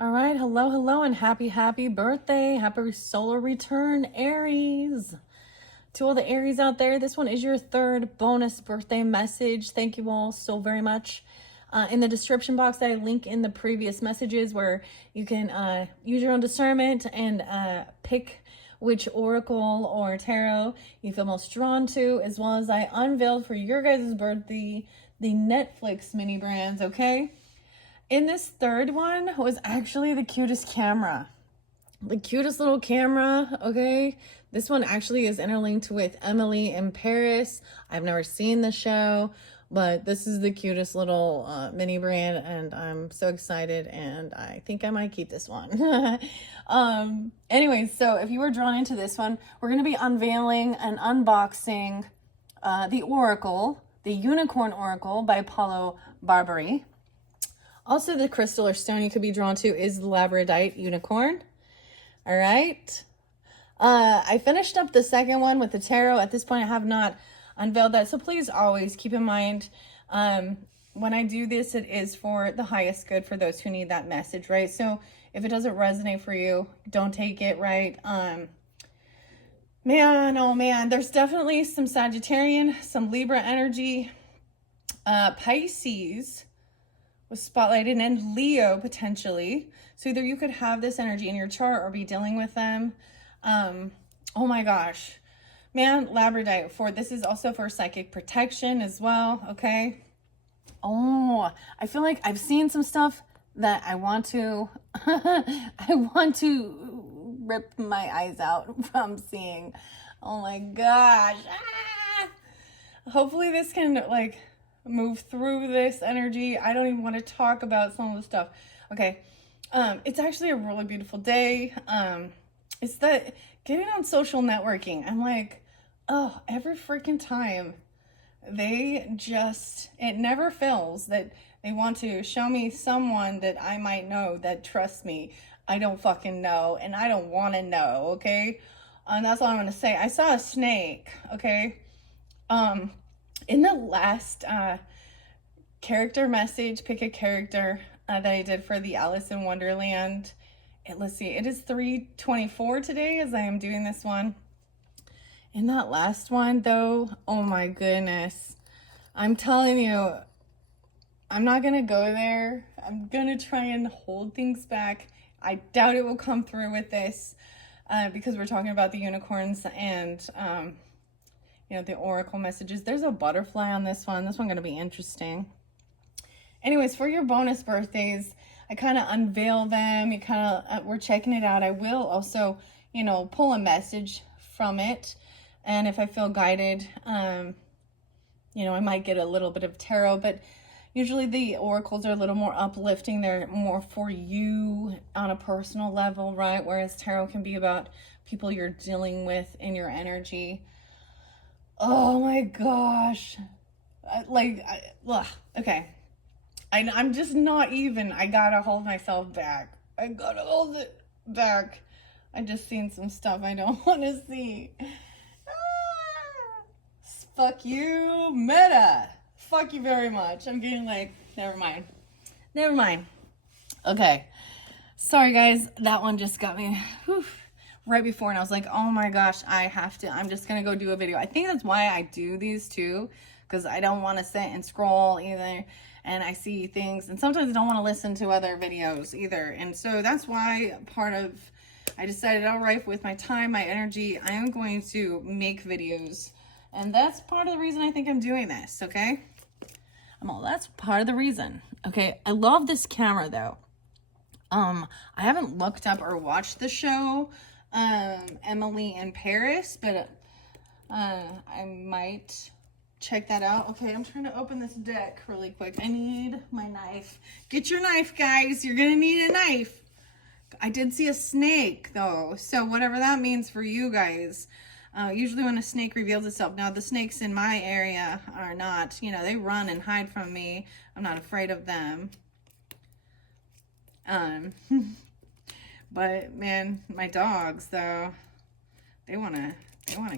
All right, hello, hello, and happy birthday. Happy solar return, Aries. To all the Aries out there, this one is your third bonus birthday message. Thank you all so very much. In the description box, I link in the previous messages where you can use your own discernment and pick which oracle or tarot you feel most drawn to, as well as I unveiled for your guys' birthday the Netflix mini brands, okay? In this third one was actually the cutest camera. The cutest little camera, okay? This one actually is interlinked with Emily in Paris. I've never seen the show, but this is the cutest little mini brand, and I'm so excited, and I think I might keep this one. Anyways, so if you were drawn into this one, we're going to be unveiling and unboxing the Oracle, the Unicorn Oracle by Paulo Barberi. Also, the crystal or stone you could be drawn to is the labradorite unicorn. All right. I finished up the second one with the tarot. At this point, I have not unveiled that. So please always keep in mind, when I do this, it is for the highest good for those who need that message, right? So if it doesn't resonate for you, don't take it, right? Man, oh man, there's definitely some Sagittarian, some Libra energy, Pisces was spotlighted, and Leo potentially. So either you could have this energy in your chart or be dealing with them. Oh my gosh, man, labradorite for this is also for psychic protection as well. Okay. Oh, I feel like I've seen some stuff that I want to I want to rip my eyes out from seeing. Oh my gosh. Hopefully this can like move through this energy. I don't even want to talk about some of the stuff. Okay. It's actually a really beautiful day. It's that getting on social networking. I'm like, oh, every freaking time it never fails that they want to show me someone that I might know that trusts me. I don't fucking know, and I don't want to know. Okay. And that's all I'm going to say. I saw a snake. Okay. In the last character message, pick a character that I did for the Alice in Wonderland. Let's see, it is 3:24 today as I am doing this one. In that last one, though, oh my goodness. I'm telling you, I'm not going to go there. I'm going to try and hold things back. I doubt it will come through with this because we're talking about the unicorns and the oracle messages. There's a butterfly on this one. This one's going to be interesting. Anyways, for your bonus birthdays, I kind of unveil them. You kind of, we're checking it out. I will also, pull a message from it. And if I feel guided, I might get a little bit of tarot, but usually the oracles are a little more uplifting. They're more for you on a personal level, right? Whereas tarot can be about people you're dealing with in your energy. Oh my gosh. Okay. I'm just not even. I gotta hold myself back. I gotta hold it back. I just seen some stuff I don't want to see. Fuck you, Meta. Fuck you very much. I'm getting like, never mind. Okay. Sorry guys, that one just got me right before, and I was like, oh my gosh, I'm just gonna go do a video. I think that's why I do these too, because I don't want to sit and scroll either, and I see things, and sometimes I don't want to listen to other videos either, and so that's why I decided, all right, with my time, my energy, I am going to make videos, and that's part of the reason I think I'm doing this, okay? That's part of the reason. Okay, I love this camera though. I haven't looked up or watched the show, Emily in Paris, but I might check that out. Okay, I'm trying to open this deck really quick. I need my knife. Get your knife, guys. You're gonna need a knife. I did see a snake though, so whatever that means for you guys. Usually when a snake reveals itself, now the snakes in my area are not, they run and hide from me. I'm not afraid of them. But man, my dogs though, they wanna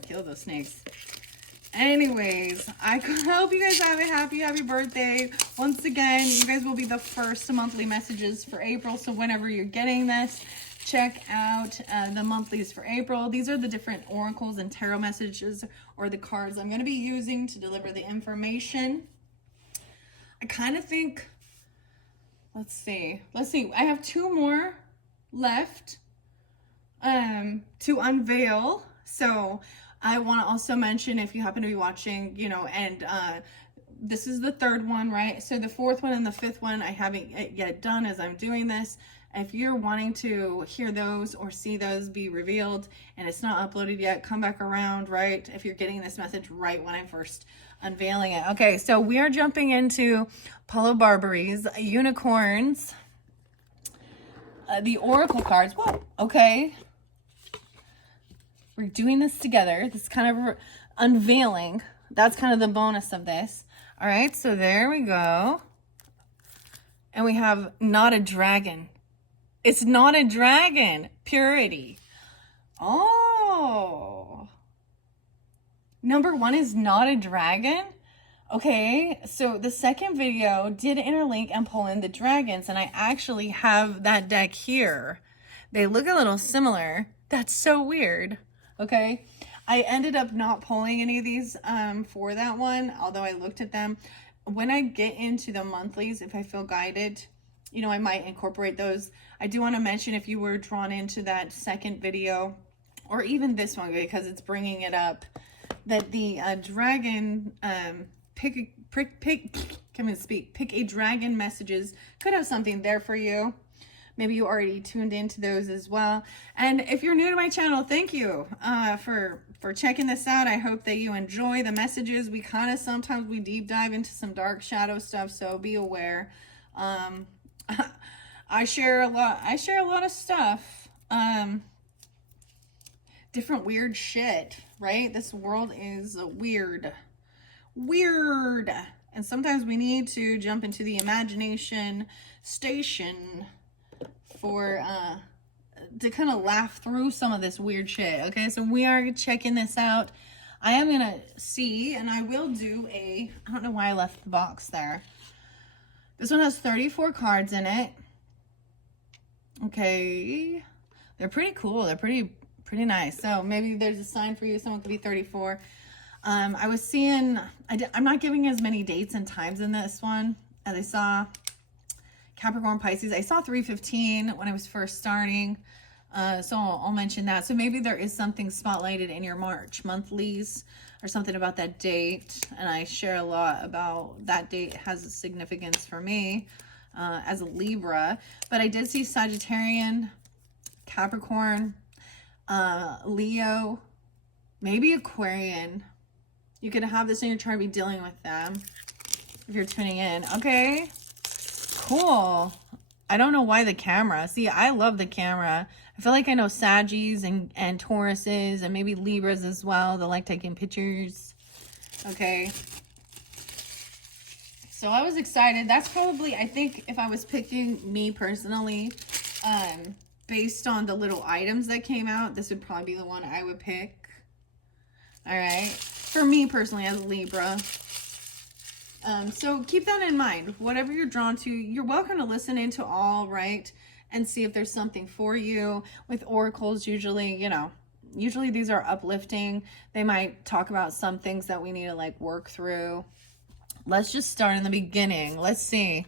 kill those snakes. Anyways, I hope you guys have a happy birthday. Once again, you guys will be the first monthly messages for April. So whenever you're getting this, check out the monthlies for April. These are the different oracles and tarot messages, or the cards I'm going to be using to deliver the information. I kind of think, let's see. I have 2 more left to unveil. So I want to also mention, if you happen to be watching, you know, and this is the 3rd one, right? So the 4th one and the 5th one I haven't yet done as I'm doing this. If you're wanting to hear those or see those be revealed and it's not uploaded yet, come back around, right? If you're getting this message right when I'm first unveiling it. Okay, so we are jumping into Paulo Barbari's unicorns, the oracle cards. Whoa, okay. We're doing this together. This kind of unveiling. That's kind of the bonus of this. All right, so there we go. And we have not a dragon. It's not a dragon. Purity. Oh. Number 1 is not a dragon. Okay, so the second video did interlink and pull in the dragons, and I actually have that deck here. They look a little similar. That's so weird. Okay, I ended up not pulling any of these for that one, although I looked at them. When I get into the monthlies, if I feel guided, you know, I might incorporate those. I do want to mention, if you were drawn into that second video, or even this one because it's bringing it up, that the dragon pick a dragon messages could have something there for you. Maybe you already tuned into those as well. And if you're new to my channel, thank you for checking this out. I hope that you enjoy the messages. We kind of sometimes we deep dive into some dark shadow stuff, so be aware. I share a lot of stuff. Different weird shit, right? This world is weird. And sometimes we need to jump into the imagination station for to kind of laugh through some of this weird shit. Okay, so we are checking this out. I am gonna see, and I will do I don't know why I left the box there. This one has 34 cards in it. Okay, they're pretty cool. They're pretty nice. So maybe there's a sign for you. Someone could be 34. I was seeing, I'm not giving as many dates and times in this one as I saw Capricorn, Pisces. I saw 315 when I was first starting. So I'll mention that. So maybe there is something spotlighted in your March monthlies or something about that date. And I share a lot about that date. It has a significance for me as a Libra. But I did see Sagittarian, Capricorn, Leo, maybe Aquarian. You could have this in your chart, be dealing with them if you're tuning in. Okay, cool. I don't know why the camera. See, I love the camera. I feel like I know Saggies and Tauruses and maybe Libras as well. They like taking pictures. Okay. So I was excited. That's probably, I think if I was picking me personally, based on the little items that came out, this would probably be the one I would pick. All right. For me personally as a Libra. So keep that in mind. Whatever you're drawn to, you're welcome to listen into all, right? And see if there's something for you. With oracles, usually, you know, usually these are uplifting. They might talk about some things that we need to like work through. Let's just start in the beginning. Let's see.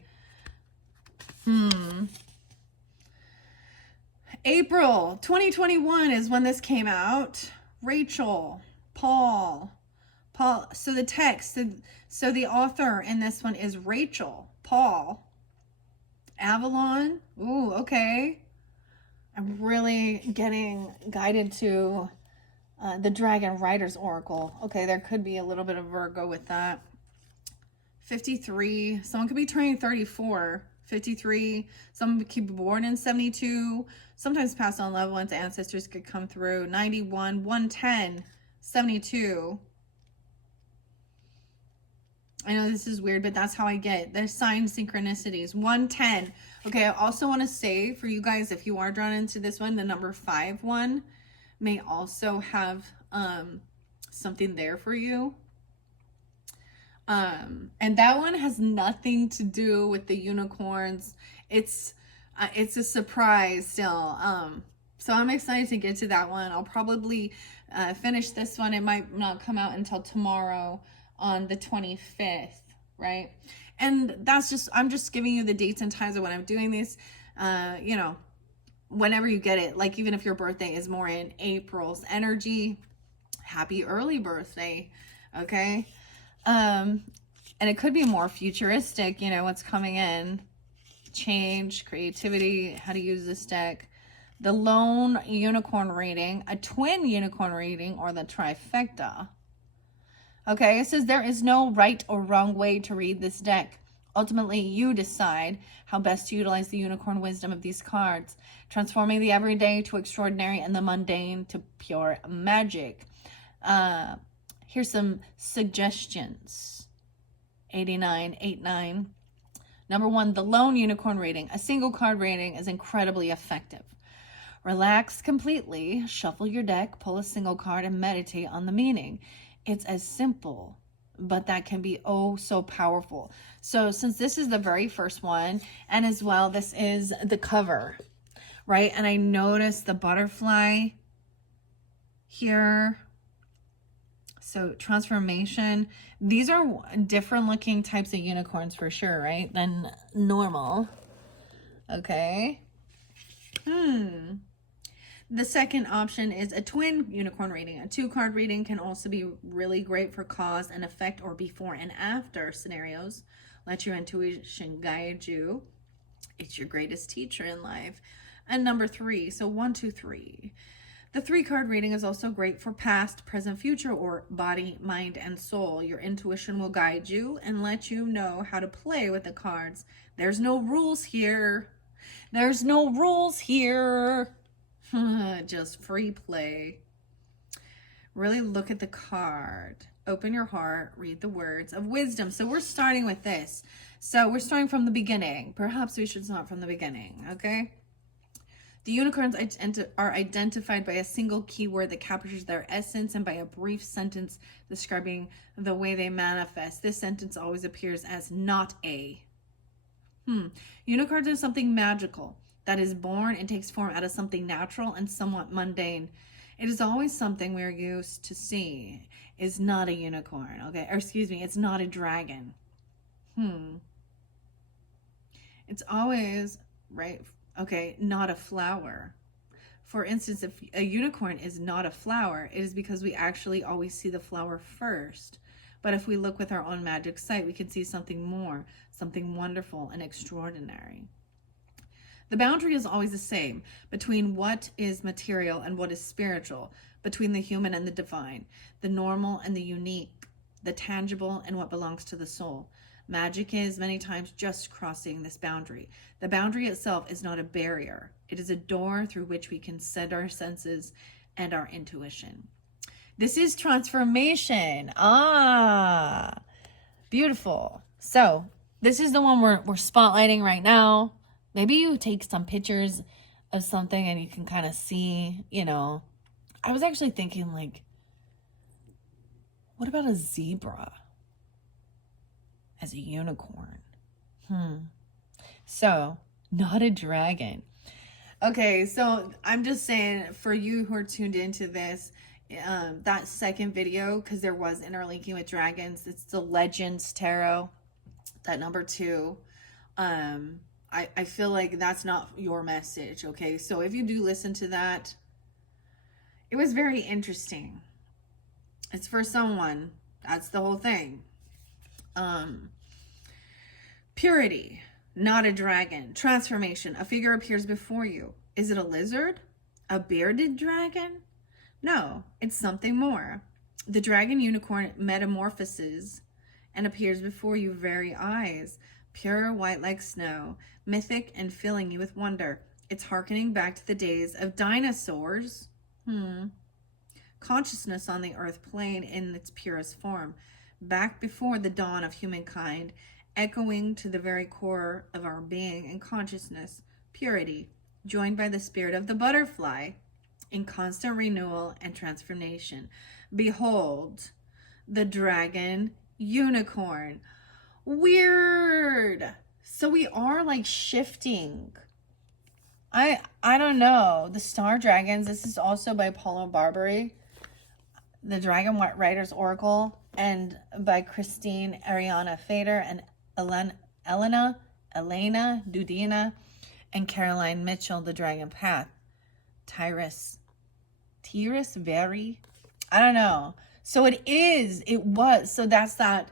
April 2021 is when this came out. Rachel, Paul. So the text, so the author in this one is Rachel, Paul, Avalon. Ooh, okay. I'm really getting guided to the Dragon Rider's Oracle. Okay, there could be a little bit of Virgo with that. 53. Someone could be turning 34. 53. Someone could be born in 72. Sometimes passed on loved ones, ancestors could come through. 91, 110, 72. I know this is weird, but that's how I get. There's sign synchronicities. 110. Okay, I also want to say for you guys, if you are drawn into this one, the number 5 one may also have something there for you. And that one has nothing to do with the unicorns. It's a surprise still. So I'm excited to get to that one. I'll probably finish this one. It might not come out until tomorrow on the 25th, right? And I'm just giving you the dates and times of when I'm doing this. You know, whenever you get it, like even if your birthday is more in April's energy, happy early birthday, okay? And it could be more futuristic, you know, what's coming in. Change, creativity, how to use this deck. The lone unicorn reading, a twin unicorn reading, or the trifecta. Okay, it says there is no right or wrong way to read this deck. Ultimately, you decide how best to utilize the unicorn wisdom of these cards, transforming the everyday to extraordinary and the mundane to pure magic. Here's some suggestions. 8989. Number 1, the lone unicorn reading. A single card reading is incredibly effective. Relax completely, shuffle your deck, pull a single card, and meditate on the meaning. It's as simple, but that can be oh so powerful. So since this is the very first one, and as well, this is the cover, right? And I noticed the butterfly here. So transformation. These are different looking types of unicorns for sure, right? Than normal. Okay. The second option is a twin unicorn reading. A 2-card reading can also be really great for cause and effect or before and after scenarios. Let your intuition guide you. It's your greatest teacher in life. And number 3, so 1, 2, 3. The 3-card reading is also great for past, present, future, or body, mind, and soul. Your intuition will guide you and let you know how to play with the cards. There's no rules here. There's no rules here. Just free play. Really look at the card. Open your heart. Read the words of wisdom. So we're starting with this. So we're starting from the beginning. Perhaps we should start from the beginning, okay? The unicorns are identified by a single keyword that captures their essence and by a brief sentence describing the way they manifest. This sentence always appears as not a. Unicorns are something magical that is born and takes form out of something natural and somewhat mundane. It is always something we're used to see. Is not a unicorn, okay? Or excuse me, it's not a dragon. It's always, right? Okay, not a flower. For instance, if a unicorn is not a flower, it is because we actually always see the flower first. But if we look with our own magic sight, we can see something more, something wonderful and extraordinary. The boundary is always the same between what is material and what is spiritual, between the human and the divine, the normal and the unique, the tangible and what belongs to the soul. Magic is many times just crossing this boundary. The boundary itself is not a barrier. It is a door through which we can set our senses and our intuition. This is transformation. Beautiful. So this is the one we're spotlighting right now. Maybe you take some pictures of something and you can kind of see, you know. I was actually thinking, like, what about a zebra as a unicorn? So, not a dragon. Okay, so I'm just saying, for you who are tuned into this, that second video, because there was interlinking with dragons, it's the Legends Tarot, that number 2. I feel like that's not your message, okay? So if you do listen to that, it was very interesting. It's for someone. That's the whole thing. Purity, not a dragon. Transformation, a figure appears before you. Is it a lizard? A bearded dragon? No, it's something more. The dragon unicorn metamorphoses and appears before your very eyes. Pure white like snow, mythic and filling you with wonder. It's hearkening back to the days of dinosaurs. Consciousness on the earth plane in its purest form, back before the dawn of humankind, echoing to the very core of our being and consciousness. Purity, joined by the spirit of the butterfly, in constant renewal and transformation. Behold, the dragon unicorn. Weird. So we are like shifting. I don't know. The Star Dragons. This is also by Paulo Barbary, the Dragon Writer's Oracle, and by Christine Ariana Fader and Elena Dudina, and Caroline Mitchell, the Dragon Path. Tyrus Very. I don't know. So it was. So that's that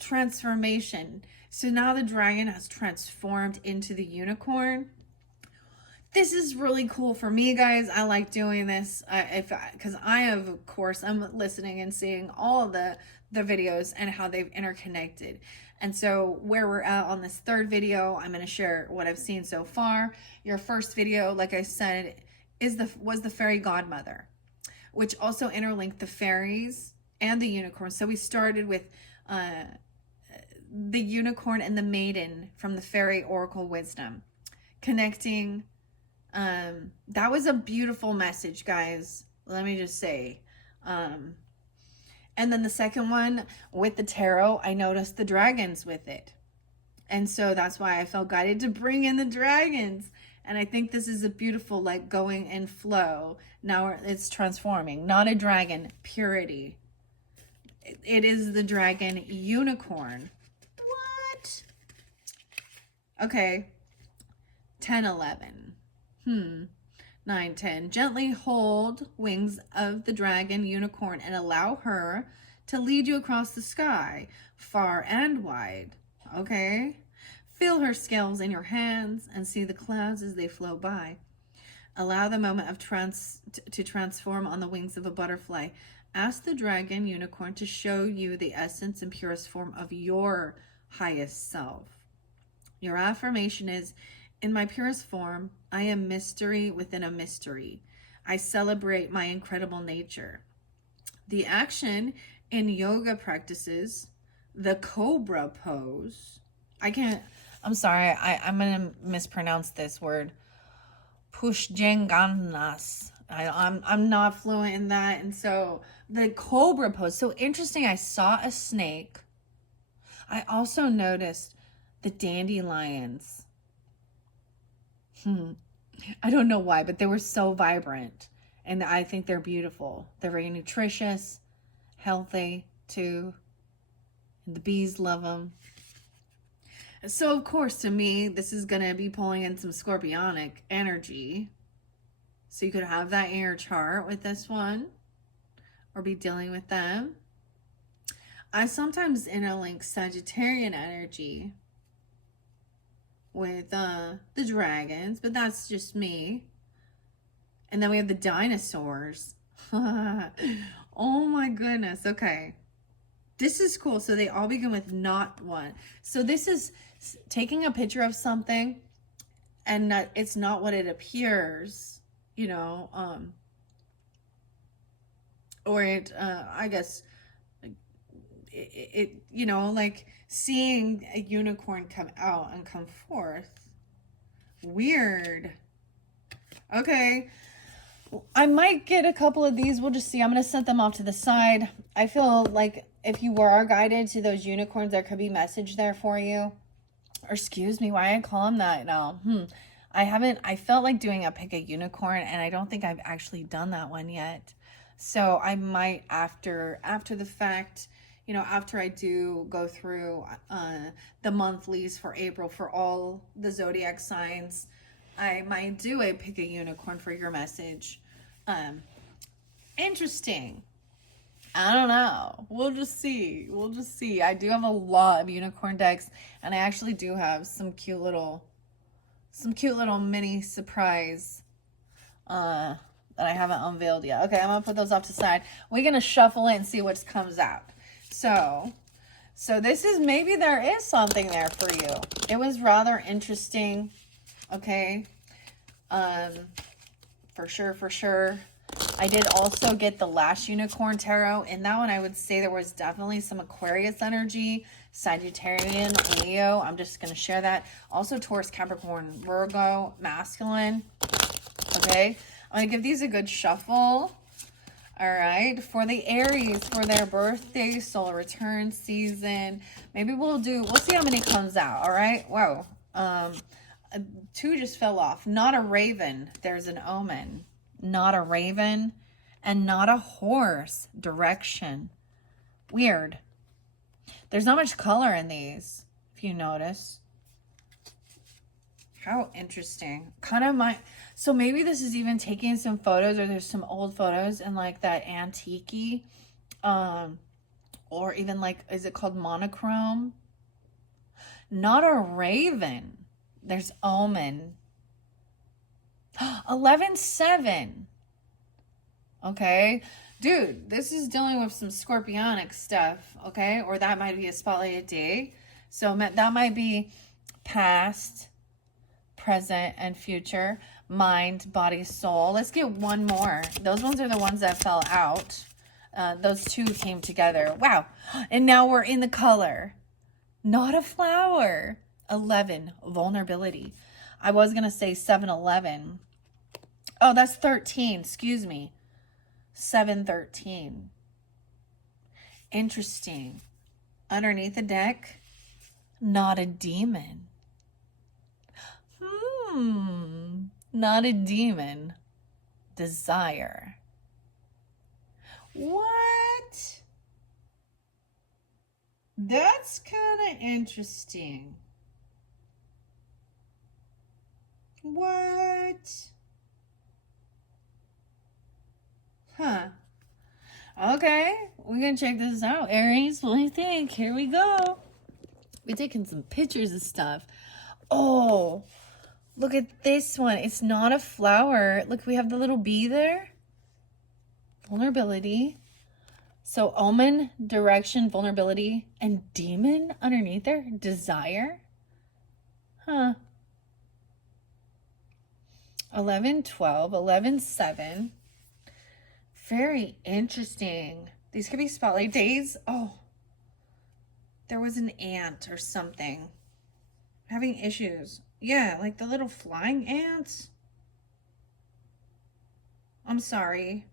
transformation. So now the dragon has transformed into the unicorn. This is really cool for me, guys. I like doing this because I have, of course, I'm listening and seeing all of the videos and how they've interconnected. And so where we're at on this third video, I'm going to share what I've seen so far. Your first video, like I said, was the fairy godmother, which also interlinked the fairies and the unicorn. So we started with the unicorn and the maiden from the fairy oracle wisdom, connecting. That was a beautiful message, guys. Let me just say. And then the second one with the tarot, I noticed the dragons with it. And so that's why I felt guided to bring in the dragons. And I think this is a beautiful, like, going in flow. Now it's transforming. Not a dragon, purity. It is the dragon unicorn. What? Okay. 10, 11. 9, 10. Gently hold wings of the dragon unicorn and allow her to lead you across the sky, far and wide. Okay? Feel her scales in your hands and see the clouds as they flow by. Allow the moment of to transform on the wings of a butterfly. Ask the dragon unicorn to show you the essence and purest form of your highest self. Your affirmation is, in my purest form, I am mystery within a mystery. I celebrate my incredible nature. The action in yoga practices, the cobra pose. I'm sorry, I'm going to mispronounce this word. Pushjanganas. I'm not fluent in that. And so the cobra pose. So interesting. I saw a snake. I also noticed the dandelions. I don't know why, but they were so vibrant. And I think they're beautiful. They're very nutritious, healthy too. And the bees love them. So, of course, to me, this is going to be pulling in some scorpionic energy. So you could have that in your chart with this one or be dealing with them. I sometimes interlink Sagittarian energy with the dragons, but that's just me. And then we have the dinosaurs. Oh my goodness. Okay. This is cool. So they all begin with not one. So this is taking a picture of something and it's not what it appears, you know, or it, I guess it, you know, like seeing a unicorn come out and come forth. Weird. Okay. I might get a couple of these. We'll just see. I'm going to set them off to the side. I feel like if you were guided to those unicorns, there could be message there for you. Or excuse me, why I call them that now. I felt like doing a pick a unicorn, and I don't think I've actually done that one yet. So I might after the fact, you know, after I do go through the monthlies for April for all the zodiac signs, I might do a pick a unicorn for your message. Interesting. I don't know. We'll just see. We'll just see. I do have a lot of unicorn decks, and I actually do have some cute little mini surprise that I haven't unveiled yet. Okay, I'm gonna put those off to the side. We're gonna shuffle it and see what comes out. So this is, maybe there is something there for you. It was rather interesting. Okay. For sure. I did also get the last unicorn tarot. In that one, I would say there was definitely some Aquarius energy, Sagittarian, Leo. I'm just going to share that. Also Taurus, Capricorn, Virgo, masculine. Okay. I'm going to give these a good shuffle. All right, for the Aries, for their birthday, solar return season, maybe we'll see how many comes out. All right, wow. 2 just fell off. Not a raven. There's an omen. Not a raven and not a horse. Direction. Weird. There's not much color in these, if you notice. How interesting. Kind of so maybe this is even taking some photos, or there's some old photos in like that antique-y, or even like, is it called monochrome? Not a raven. There's omen. 11-7. Okay. Dude, this is dealing with some scorpionic stuff, okay? Or that might be a spotlighted day. So that might be past, present, and future. Mind, body, soul. Let's get one more. Those ones are the ones that fell out. Those 2 came together. Wow. And now we're in the color. Not a flower. 11, vulnerability. I was going to say 7-11. Oh, that's 13. Excuse me. 7-13. Interesting. Underneath the deck, not a demon. Not a demon. Desire. What? That's kind of interesting. What? Huh. Okay, we're gonna check this out, Aries. What do you think? Here we go. We're taking some pictures of stuff. Oh, look at this one. It's not a flower. Look, we have the little bee there. Vulnerability. So omen, direction, vulnerability, and demon underneath there. Desire. Huh. 11-12, 11-7. Very interesting. These could be spotlight days. Oh, there was an ant or something. Having issues. Yeah, like the little flying ants. I'm sorry.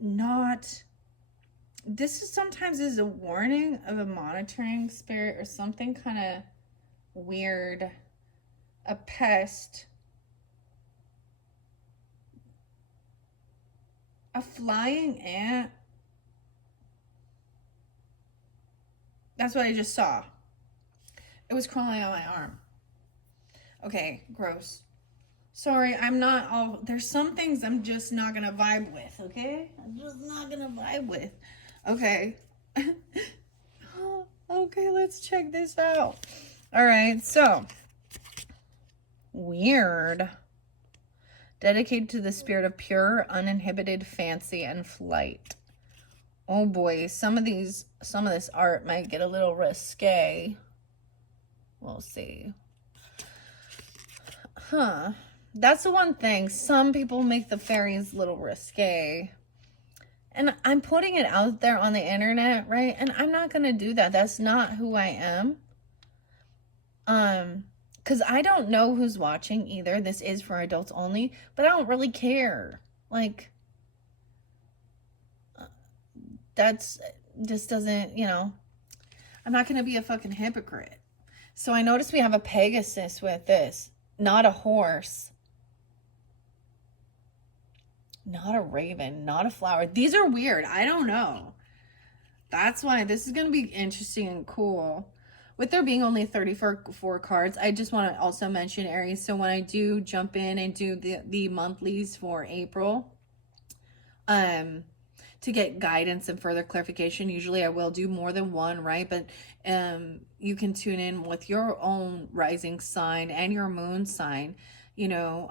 Not. This is sometimes is a warning of a monitoring spirit or something kind of weird. A pest. A flying ant. That's what I just saw. It was crawling on my arm. Okay, gross. Sorry, I'm not all... There's some things I'm just not going to vibe with, okay? I'm just not going to vibe with. Okay. Okay, let's check this out. All right, so... Weird. Dedicated to the spirit of pure, uninhibited fancy and flight. Oh boy, some of this art might get a little risque. We'll see. Huh. That's the one thing. Some people make the fairies a little risque. And I'm putting it out there on the internet, right? And I'm not going to do that. That's not who I am. Because I don't know who's watching either. This is for adults only. But I don't really care. Like, that's just doesn't, you know. I'm not going to be a fucking hypocrite. So I noticed we have a Pegasus with this. Not a horse. Not a raven. Not a flower. These are weird. I don't know. That's why this is going to be interesting and cool. With there being only 34 cards, I just want to also mention, Aries, so when I do jump in and do the monthlies for April, to get guidance and further clarification, usually I will do more than one, right? But you can tune in with your own rising sign and your moon sign, you know,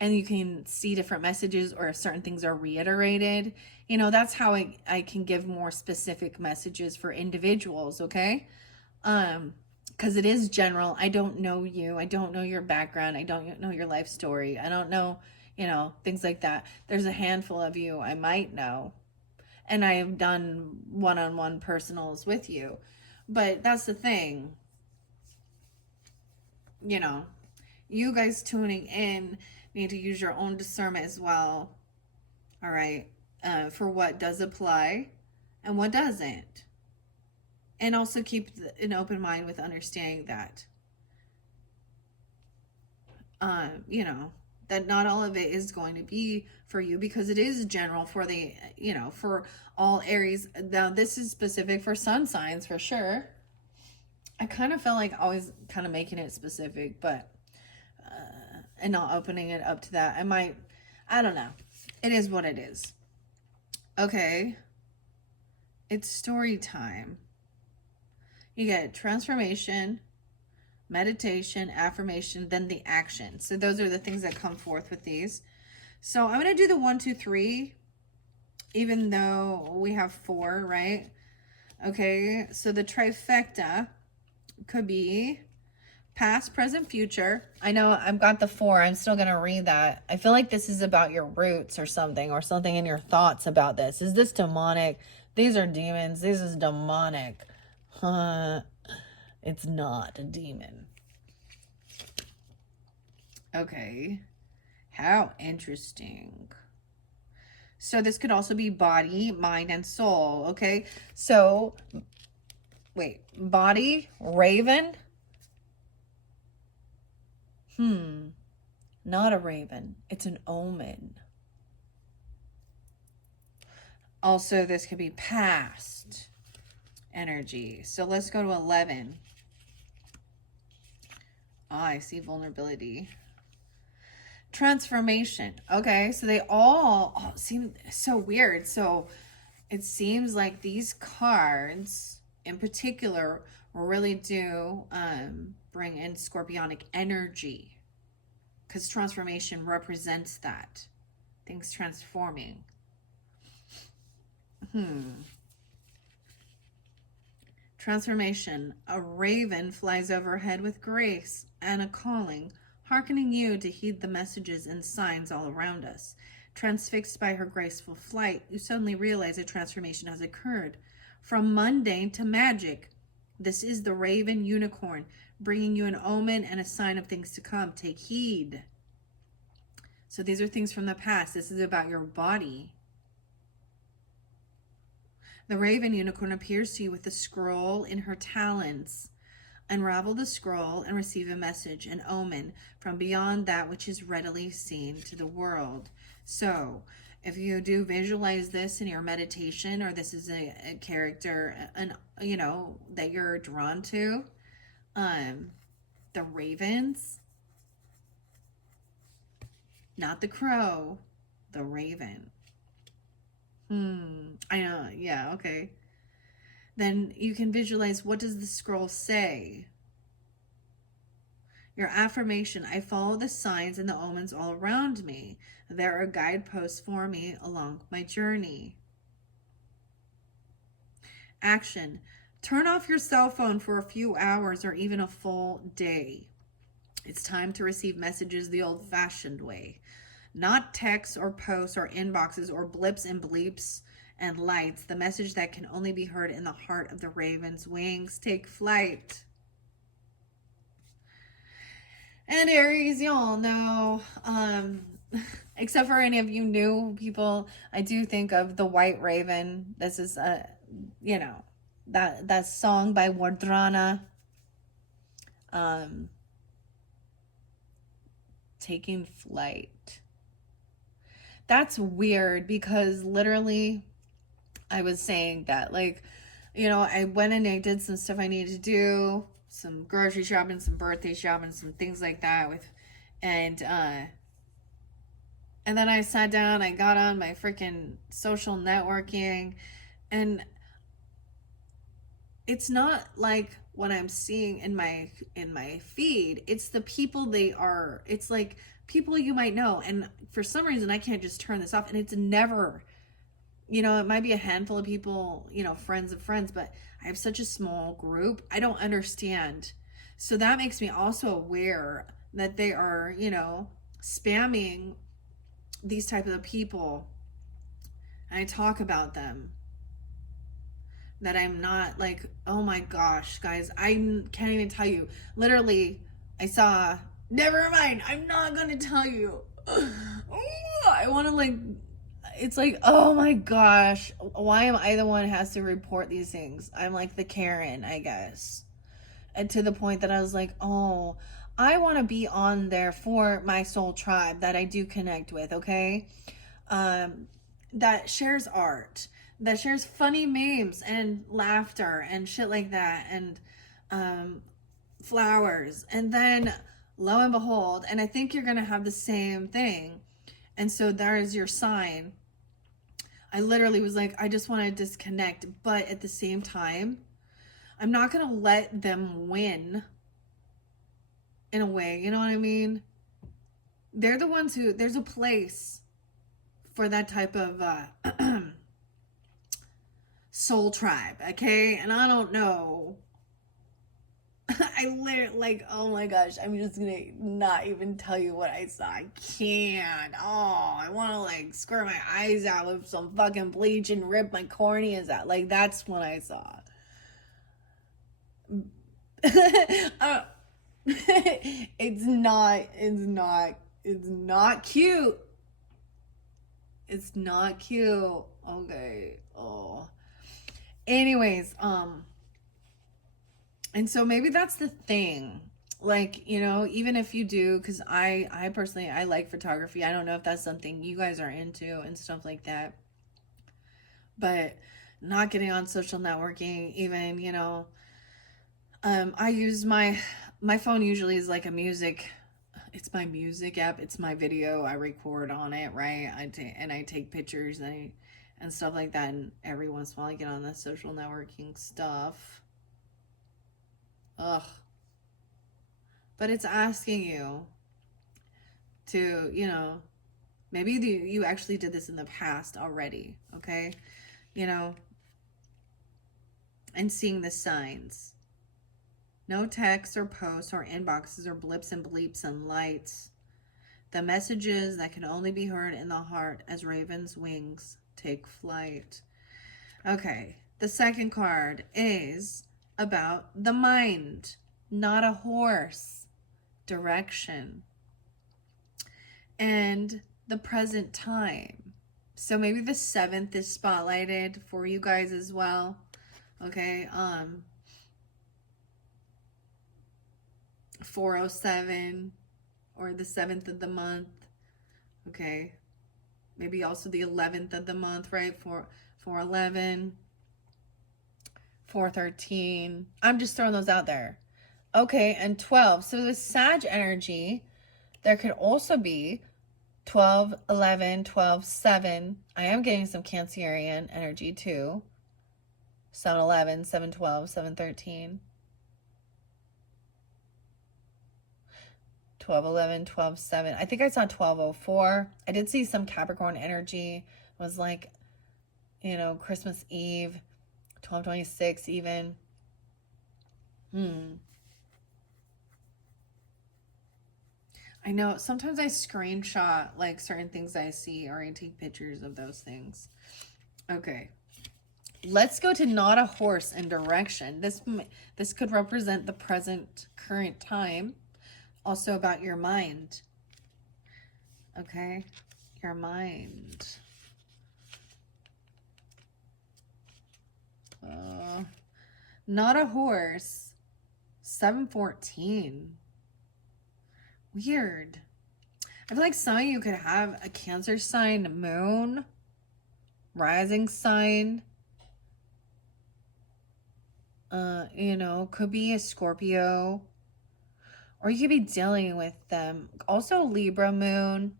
and you can see different messages or if certain things are reiterated. You know, that's how I can give more specific messages for individuals, okay? Because it is general. I don't know you. I don't know your background. I don't know your life story. I don't know, you know, things like that. There's a handful of you I might know. And I have done one-on-one personals with you. But that's the thing. You know, you guys tuning in, You need to use your own discernment as well. All right. For what does apply and what doesn't. And also keep an open mind with understanding that, you know, that not all of it is going to be for you, because it is general for the, you know, for all Aries. Now, this is specific for sun signs for sure. I kind of feel like always kind of making it specific, but, and not opening it up to that. I don't know. It is what it is. Okay. It's story time. You get transformation, meditation, affirmation, then the action. So those are the things that come forth with these. So I'm going to do the 1, 2, 3, even though we have 4, right? Okay, so the trifecta could be past, present, future. I know I've got the 4. I'm still going to read that. I feel like this is about your roots or something in your thoughts about this. Is this demonic? These are demons. This is demonic. It's not a demon. Okay. How interesting. So this could also be body, mind, and soul. Okay. So, wait. Body, raven. Not a raven. It's an omen. Also, this could be past energy. So let's go to 11. I see vulnerability. Transformation. Okay, so they all seem so weird. So it seems like these cards in particular really do bring in scorpionic energy, because transformation represents that. Things transforming. Transformation. A raven flies overhead with grace and a calling, hearkening you to heed the messages and signs all around us. Transfixed by her graceful flight, you suddenly realize a transformation has occurred. From mundane to magic, this is the raven unicorn, bringing you an omen and a sign of things to come. Take heed. So these are things from the past. This is about your body. The raven unicorn appears to you with a scroll in her talons. Unravel the scroll and receive a message, an omen from beyond that which is readily seen to the world. So if you do visualize this in your meditation, or this is a character, you know, that you're drawn to, the ravens, not the crow, the raven. I know. Yeah. Okay. Then you can visualize, what does the scroll say? Your affirmation: I follow the signs and the omens all around me. There are guideposts for me along my journey. Action: turn off your cell phone for a few hours or even a full day. It's time to receive messages the old-fashioned way. Not texts or posts or inboxes or blips and bleeps and lights. The message that can only be heard in the heart of the raven's wings. Take flight. And Aries, y'all know, except for any of you new people, I do think of the White Raven. This is, you know, that song by Wardrana. Taking flight. That's weird, because literally I was saying that, like, you know, I went and I did some stuff I needed to do, some grocery shopping, some birthday shopping, some things like that and then I sat down, I got on my freaking social networking, and it's not like what I'm seeing in my feed. It's the people it's like people you might know, and for some reason I can't just turn this off, and it's never, you know, it might be a handful of people, you know, friends of friends, but I have such a small group. I don't understand. So that makes me also aware that they are, you know, spamming these type of people, and I talk about them. That I'm not like, oh my gosh, guys, I can't even tell you. Literally, I saw, never mind, I'm not going to tell you. I want to like, it's like, oh my gosh, why am I the one who has to report these things? I'm like the Karen, I guess. And to the point that I was like, oh, I want to be on there for my soul tribe that I do connect with, okay? Um, that shares art, that shares funny memes and laughter and shit like that, and um, flowers. And then lo and behold, and I think you're going to have the same thing. And so there is your sign. I literally was like, I just want to disconnect. But at the same time, I'm not going to let them win in a way. You know what I mean? They're the ones who, there's a place for that type of soul tribe. Okay. And I don't know. I literally, like, oh my gosh, I'm just gonna not even tell you what I saw. I can't. Oh, I want to like squirt my eyes out with some fucking bleach and rip my corneas out. Like, that's what I saw. It's not cute. It's not cute. Okay. Oh. Anyways, and so maybe that's the thing. Like, you know, even if you do, because I personally, I like photography. I don't know if that's something you guys are into and stuff like that. But not getting on social networking, even, you know, I use my phone usually is like a music, it's my music app, it's my video, I record on it, right? I take pictures and stuff like that, and every once in a while I get on the social networking stuff. Ugh. But it's asking you to, you know, maybe you actually did this in the past already, okay? You know, and seeing the signs. No texts or posts or inboxes or blips and bleeps and lights. The messages that can only be heard in the heart as ravens' wings take flight. Okay, the second card is about the mind, not a horse. Direction. And the present time. So maybe the 7th is spotlighted for you guys as well. Okay, 407 or the 7th of the month. Okay, maybe also the 11th of the month, right? 411, 413. I'm just throwing those out there. Okay, and 12. So the Sag energy, there could also be 12, 11, 12, 7. I am getting some Cancerian energy too. 7, 11, 7, 12, 7, 13. 12, 11, 12, 7. I think I saw 1204. I did see some Capricorn energy. It was like, you know, Christmas Eve, 1226 even. I know sometimes I screenshot like certain things I see, or I take pictures of those things. Okay. Let's go to not a horse and direction. This could represent the present current time. Also about your mind. Okay? Your mind. Not a horse. 714. Weird. I feel like some of you could have a Cancer sign moon, rising sign. You know, could be a Scorpio, or you could be dealing with them. Also Libra moon,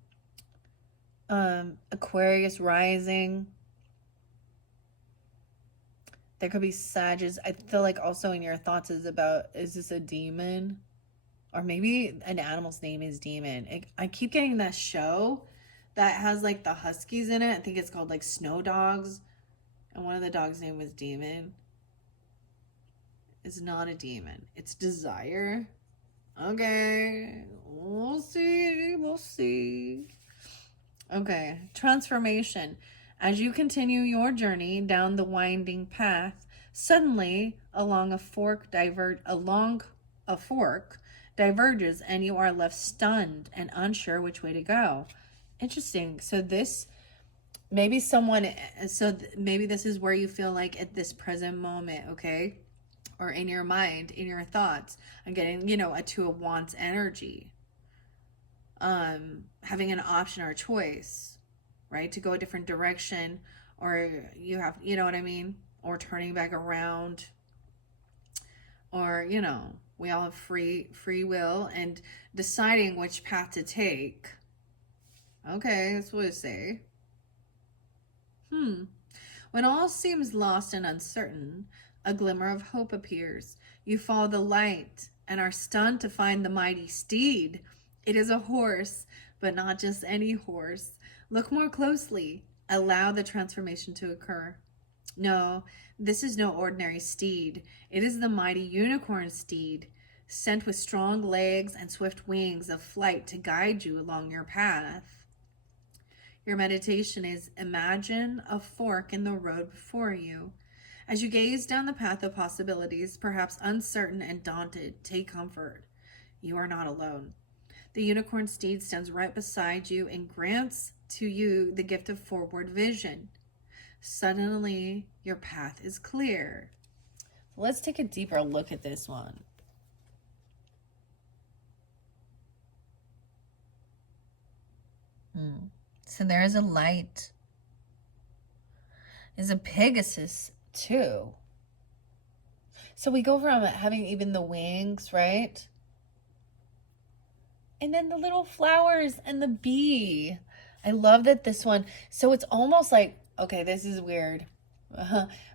Aquarius rising. There could be Sagittarius. I feel like also in your thoughts is about, is this a demon? Or maybe an animal's name is Demon. I keep getting that show that has like the huskies in it. I think it's called like Snow Dogs. And one of the dogs' name was Demon. It's not a demon. It's Desire. Okay. We'll see. We'll see. Okay. Transformation. As you continue your journey down the winding path, suddenly along a fork diverges and you are left stunned and unsure which way to go. Interesting. So this, maybe someone, maybe this is where you feel like at this present moment, okay? Or in your mind, in your thoughts. I'm getting, a Two of Wands energy. Having an option or a choice, right? To go a different direction, or you have, you know what I mean? Or turning back around, or, we all have free will and deciding which path to take. Okay, that's what I say. When all seems lost and uncertain, a glimmer of hope appears. You follow the light and are stunned to find the mighty steed. It is a horse, but not just any horse. Look more closely. Allow the transformation to occur. No, this is no ordinary steed. It is the mighty unicorn steed, sent with strong legs and swift wings of flight to guide you along your path. Your meditation is imagine a fork in the road before you. As you gaze down the path of possibilities, perhaps uncertain and daunted, take comfort. You are not alone. The unicorn steed stands right beside you and grants to you the gift of forward vision. Suddenly, your path is clear. Let's take a deeper look at this one. So there is a light. There's a Pegasus too. So we go from having even the wings, right? And then the little flowers and the bee. I love that this one. So it's almost like, okay, this is weird.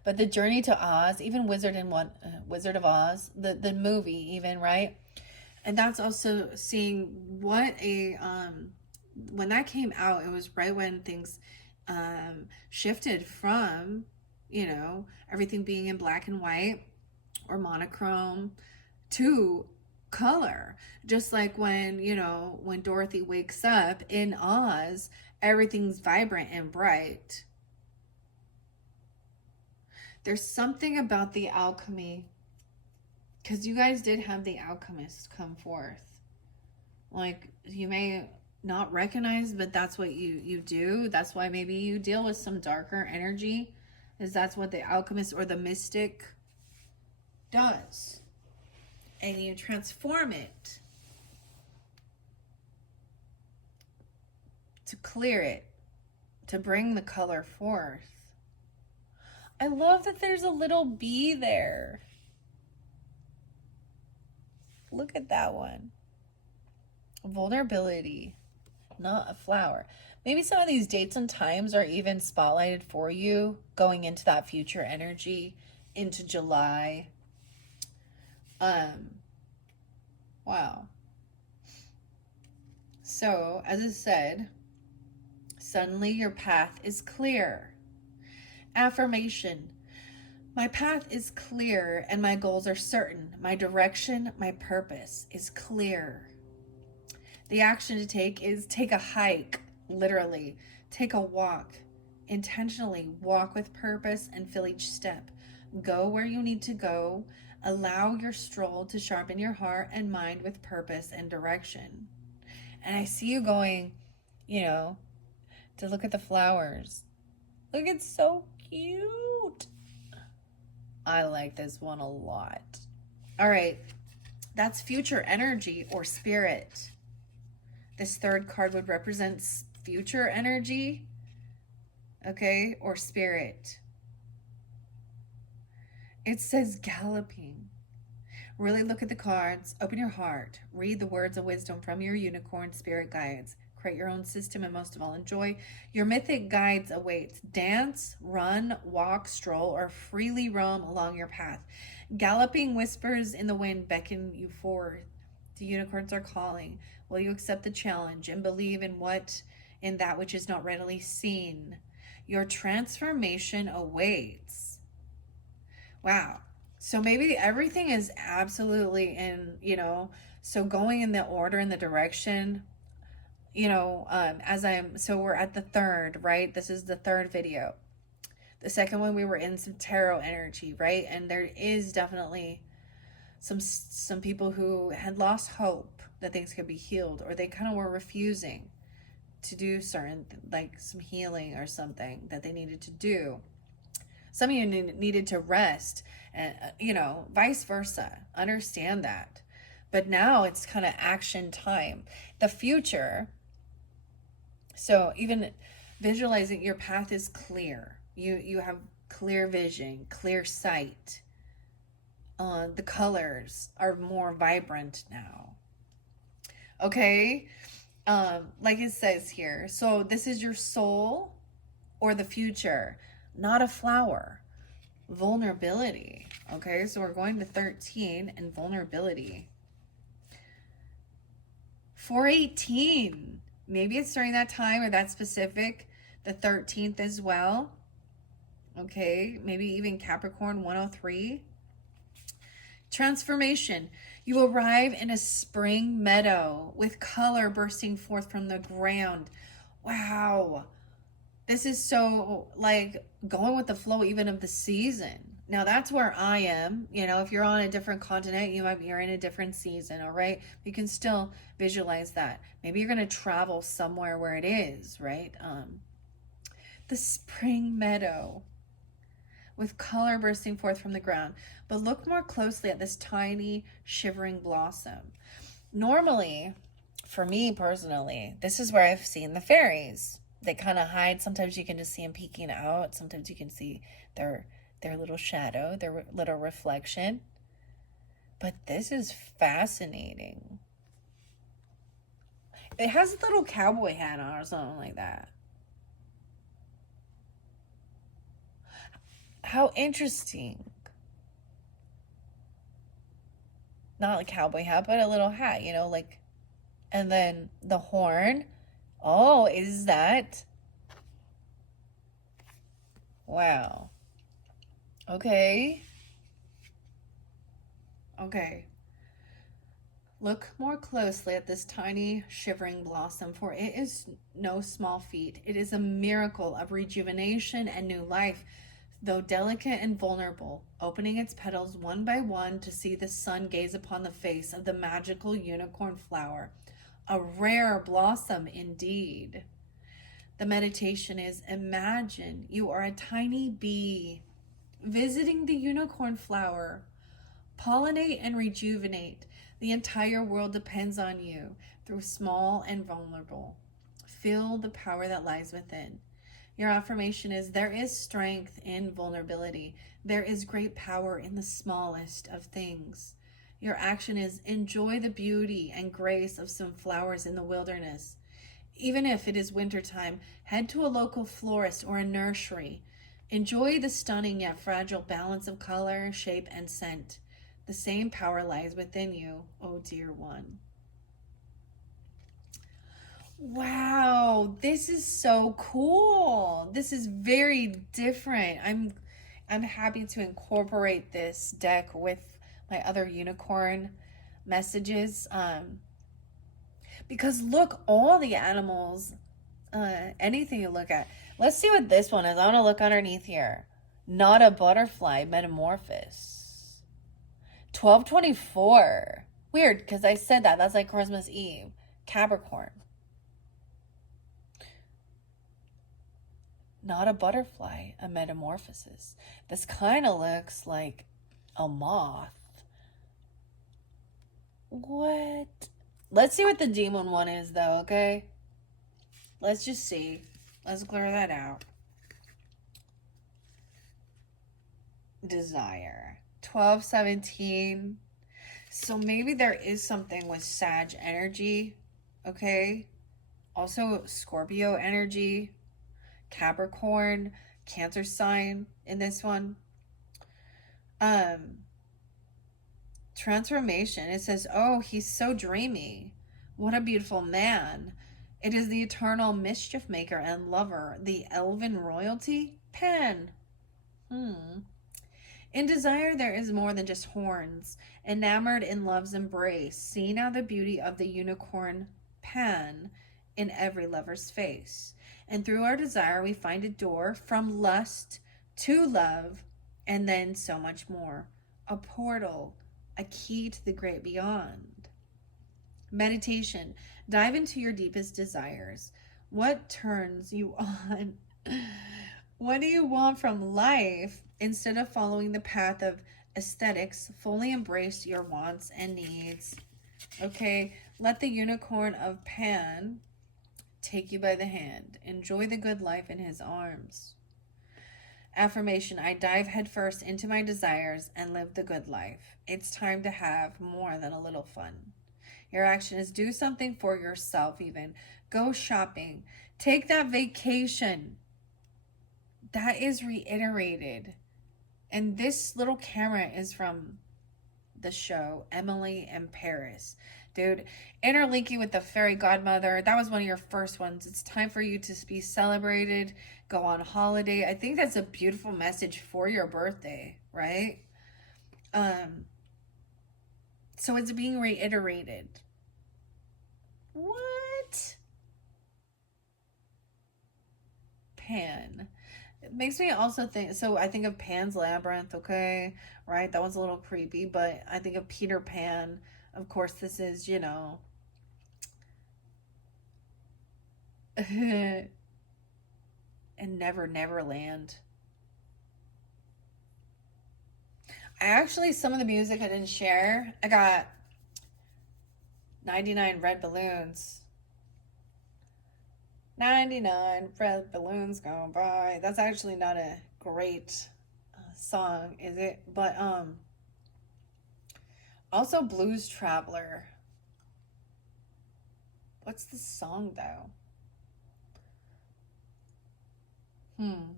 But the Journey to Oz, even Wizard of Oz, the movie even, right? And that's also seeing what when that came out, it was right when things shifted from, everything being in black and white or monochrome to color. Just like when Dorothy wakes up in Oz, everything's vibrant and bright. There's something about the alchemy, because you guys did have the alchemist come forth. Like, you may not recognize, but that's what you do. That's why maybe you deal with some darker energy, is that's what the alchemist or the mystic does. And you transform it to clear it, to bring the color forth. I love that there's a little bee there. Look at that one. Vulnerability, not a flower. Maybe some of these dates and times are even spotlighted for you going into that future energy into July. Wow. So, as I said, suddenly your path is clear. Affirmation. My path is clear and my goals are certain. My direction, my purpose is clear. The action to take is take a hike, literally. Take a walk. Intentionally walk with purpose and fill each step. Go where you need to go. Allow your stroll to sharpen your heart and mind with purpose and direction. And I see you going, to look at the flowers. Look, it's so cute. I like this one a lot. All right, that's future energy or spirit. This third card would represent future energy, okay, or spirit. It says galloping. Really look at the cards, open your heart, read the words of wisdom from your unicorn spirit guides. Create your own system, and most of all, enjoy. Your mythic guides awaits. Dance, run, walk, stroll, or freely roam along your path. Galloping whispers in the wind beckon you forward. The unicorns are calling. Will you accept the challenge and believe in that which is not readily seen? Your transformation awaits. Wow. So maybe everything is absolutely so going in the order and the direction, so we're at the third, right? This is the third video. The second one, we were in some tarot energy, right? And there is definitely some people who had lost hope that things could be healed, or they kind of were refusing to do certain, like some healing or something that they needed to do. Some of you needed to rest, and vice versa. Understand that. But now it's kind of action time. The future, so even visualizing your path is clear. You have clear vision, clear sight. The colors are more vibrant now. Okay? Like it says here. So this is your soul or the future, not a flower. Vulnerability. Okay, so we're going to 13 and vulnerability. 418. Maybe it's during that time or that specific. The 13th as well. Okay, maybe even Capricorn 103. Transformation. You arrive in a spring meadow with color bursting forth from the ground. Wow. This is so like going with the flow even of the season. Now that's where I am. If you're on a different continent, you're in a different season, all right? You can still visualize that. Maybe you're going to travel somewhere where it is, right? The spring meadow with color bursting forth from the ground. But look more closely at this tiny shivering blossom. Normally, for me personally, this is where I've seen the fairies. They kind of hide. Sometimes you can just see them peeking out. Sometimes you can see their little shadow, their little reflection. But this is fascinating. It has a little cowboy hat on or something like that. How interesting. Not a cowboy hat, but a little hat, like, and then the horn. Oh, is that? Wow. Okay. Okay. Look more closely at this tiny shivering blossom, for it is no small feat. It is a miracle of rejuvenation and new life. Though delicate and vulnerable, opening its petals one by one to see the sun gaze upon the face of the magical unicorn flower. A rare blossom indeed. The meditation is: imagine you are a tiny bee visiting the unicorn flower. Pollinate and rejuvenate. The entire world depends on you, through small and vulnerable. Feel the power that lies within. Your affirmation is: there is strength in vulnerability. There is great power in the smallest of things. Your action is: enjoy the beauty and grace of some flowers in the wilderness. Even if it is wintertime, head to a local florist or a nursery. Enjoy the stunning yet fragile balance of color, shape, and scent. The same power lies within you, oh dear one. Wow, this is so cool. This is very different. I'm happy to incorporate this deck with my other unicorn messages. Because look, all the animals, anything you look at. Let's see what this one is. I want to look underneath here. Not a butterfly, metamorphosis. 1224. Weird, because I said that. That's like Christmas Eve. Capricorn. Not a butterfly, a metamorphosis. This kind of looks like a moth. What? Let's see what the demon one is, though, okay? Let's just see. Let's clear that out. Desire. 1217. So maybe there is something with Sag energy, okay? Also Scorpio energy, Capricorn, Cancer sign in this one. Transformation. It says, oh, he's so dreamy. What a beautiful man. It is the eternal mischief maker and lover, the elven royalty, Pan. In desire, there is more than just horns. Enamored in love's embrace, see now the beauty of the unicorn Pan in every lover's face. And through our desire, we find a door from lust to love, and then so much more. A portal, a key to the great beyond. Meditation. Dive into your deepest desires. What turns you on? What do you want from life? Instead of following the path of aesthetics, fully embrace your wants and needs. Okay, let the unicorn of Pan take you by the hand. Enjoy the good life in his arms. Affirmation. I dive headfirst into my desires and live the good life. It's time to have more than a little fun. Your action is do something for yourself even. Go shopping. Take that vacation. That is reiterated. And this little camera is from the show Emily in Paris. Dude, interlinking with the fairy godmother. That was one of your first ones. It's time for you to be celebrated. Go on holiday. I think that's a beautiful message for your birthday, right? So it's being reiterated. What? Pan. It makes me also think, so I think of Pan's Labyrinth, okay? Right? That one's a little creepy, but I think of Peter Pan. Of course, this is, and Neverland. Some of the music I didn't share. I got 99 red balloons. 99 red balloons gone by. That's actually not a great song, is it? But also Blues Traveler. What's the song though? I'm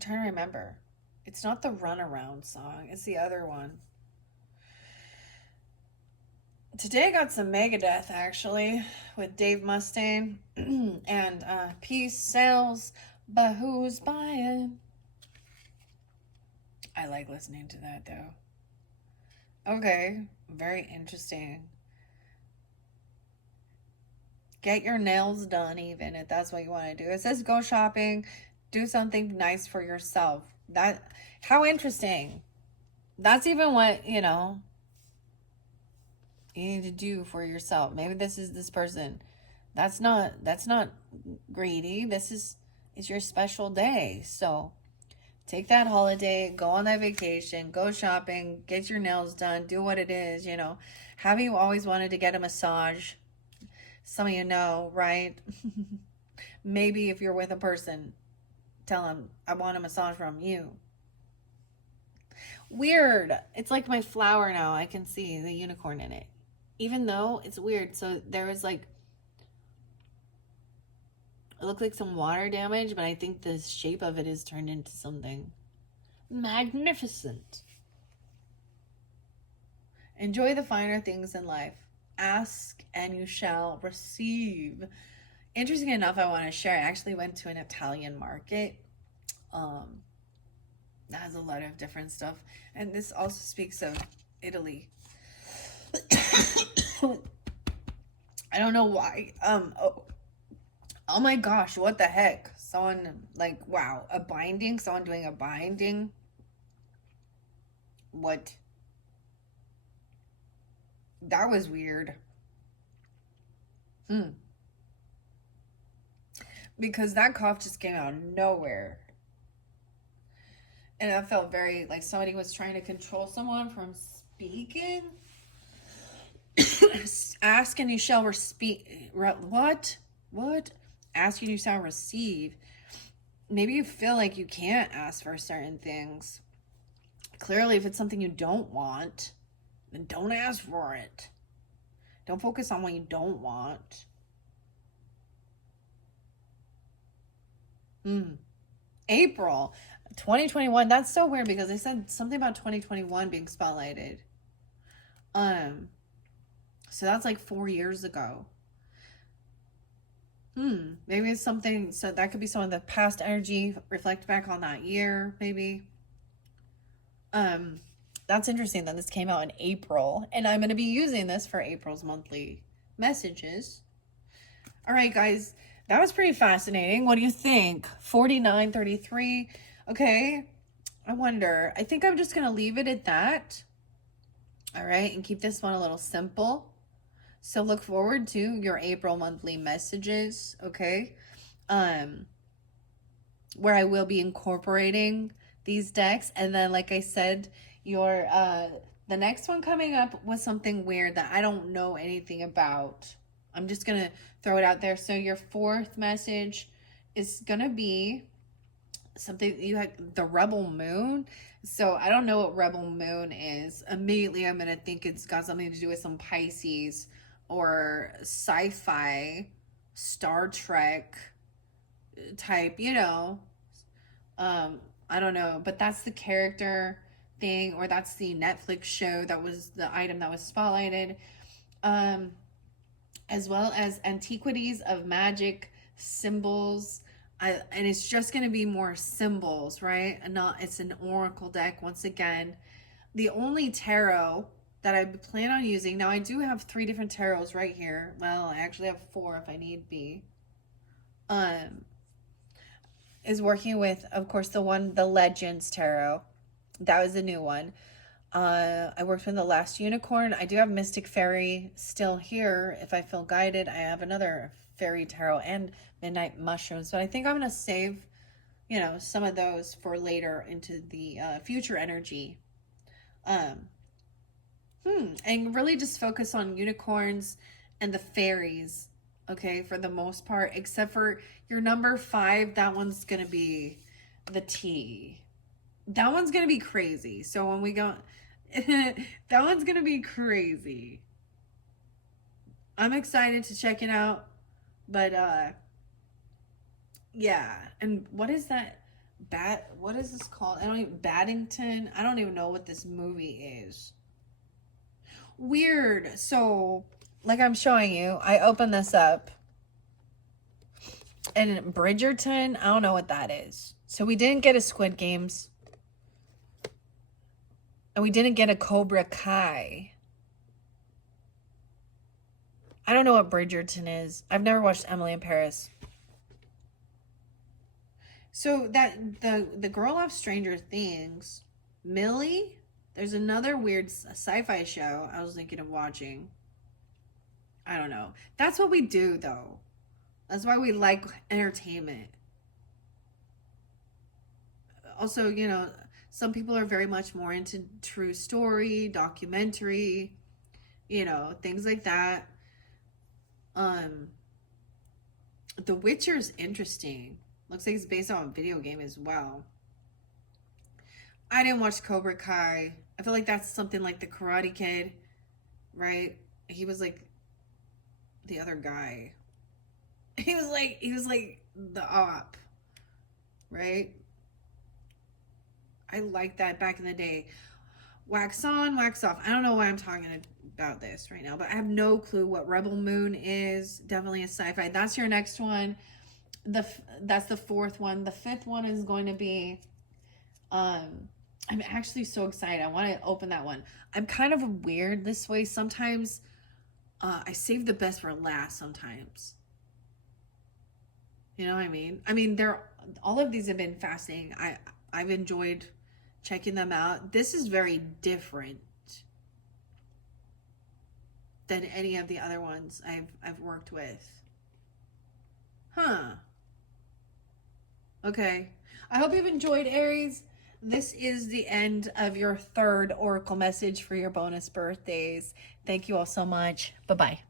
trying to remember. It's not the Runaround song. It's the other one. Today I got some Megadeth actually with Dave Mustaine and Peace Sells, but who's buying? I like listening to that though. Okay, very interesting. Get your nails done even if that's what you want to do. It says go shopping, do something nice for yourself. How interesting. That's even what, you need to do for yourself. Maybe this person. That's not greedy. It's your special day. So take that holiday, go on that vacation, go shopping, get your nails done, do what it is, Have you always wanted to get a massage? Some of you know, right? Maybe if you're with a person, tell them, I want a massage from you. Weird. It's like my flower now. I can see the unicorn in it. Even though it's weird. So there was it looked like some water damage, but I think the shape of it is turned into something magnificent. Enjoy the finer things in life. Ask and you shall receive. Interesting enough, I want to share. I actually went to an Italian market. That has a lot of different stuff. And this also speaks of Italy. I don't know why. Oh my gosh, what the heck? Someone wow, a binding? Someone doing a binding? What? That was weird. Because that cough just came out of nowhere. And I felt very like somebody was trying to control someone from speaking. Ask and you shall what? Ask and you shall receive. Maybe you feel like you can't ask for certain things. Clearly, if it's something you don't want, then don't ask for it. Don't focus on what you don't want. April 2021. That's so weird because they said something about 2021 being spotlighted. So that's like 4 years ago. Maybe it's something, so that could be some of the past energy, reflect back on that year, maybe. That's interesting that this came out in April, and I'm going to be using this for April's monthly messages. All right, guys, that was pretty fascinating. What do you think? 4933. Okay. I wonder. I think I'm just going to leave it at that. All right, and keep this one a little simple. So look forward to your April monthly messages, okay? Um, where I will be incorporating these decks. And then, like I said, your the next one coming up was something weird that I don't know anything about. I'm just gonna throw it out there. So your fourth message is gonna be something you had, the Rebel Moon. So I don't know what Rebel Moon is. Immediately I'm gonna think it's got something to do with some Pisces or sci-fi, Star Trek type, you know. I don't know, but that's the character thing, or that's the Netflix show that was the item that was spotlighted. Um, as well as antiquities of magic, symbols. And it's just going to be more symbols, right? And not, it's an oracle deck once again. The only tarot that I plan on using, now I do have 3 different tarots right here. Well, I actually have 4 if I need be. Is working with, of course, the Legends Tarot. That was a new one. I worked with the Last Unicorn. I do have Mystic Fairy still here. If I feel guided, I have another Fairy Tarot and Midnight Mushrooms. But I think I'm going to save, you know, some of those for later into the future energy. And really just focus on unicorns and the fairies, okay, for the most part, except for your number 5. That one's going to be the T. That one's going to be crazy. So when we go, that one's going to be crazy. I'm excited to check it out. But, yeah. And what is that? What is this called? Baddington. I don't even know what this movie is. Weird. So, like I'm showing you, I open this up. And Bridgerton, I don't know what that is. So we didn't get a Squid Games. And we didn't get a Cobra Kai. I don't know what Bridgerton is. I've never watched Emily in Paris. So that the girl off Stranger Things, Millie, there's another weird sci-fi show I was thinking of watching. I don't know. That's what we do, though. That's why we like entertainment. Also, you know, some people are very much more into true story, documentary, you know, things like that. The Witcher's interesting. Looks like it's based on a video game as well. I didn't watch Cobra Kai. I feel like that's something like the Karate Kid, right? He was like the other guy. He was like the op, right? I liked that back in the day. Wax on, wax off. I don't know why I'm talking about this right now, but I have no clue what Rebel Moon is. Definitely a sci-fi. That's your next one. That's the 4th one. The 5th one is going to be I'm actually so excited. I want to open that one. I'm kind of weird this way. Sometimes I save the best for last sometimes. You know what I mean? I mean, all of these have been fascinating. I've enjoyed checking them out. This is very different than any of the other ones I've worked with. Huh. Okay. I hope you've enjoyed, Aries. This is the end of your 3rd oracle message for your bonus birthdays. Thank you all so much. Bye-bye.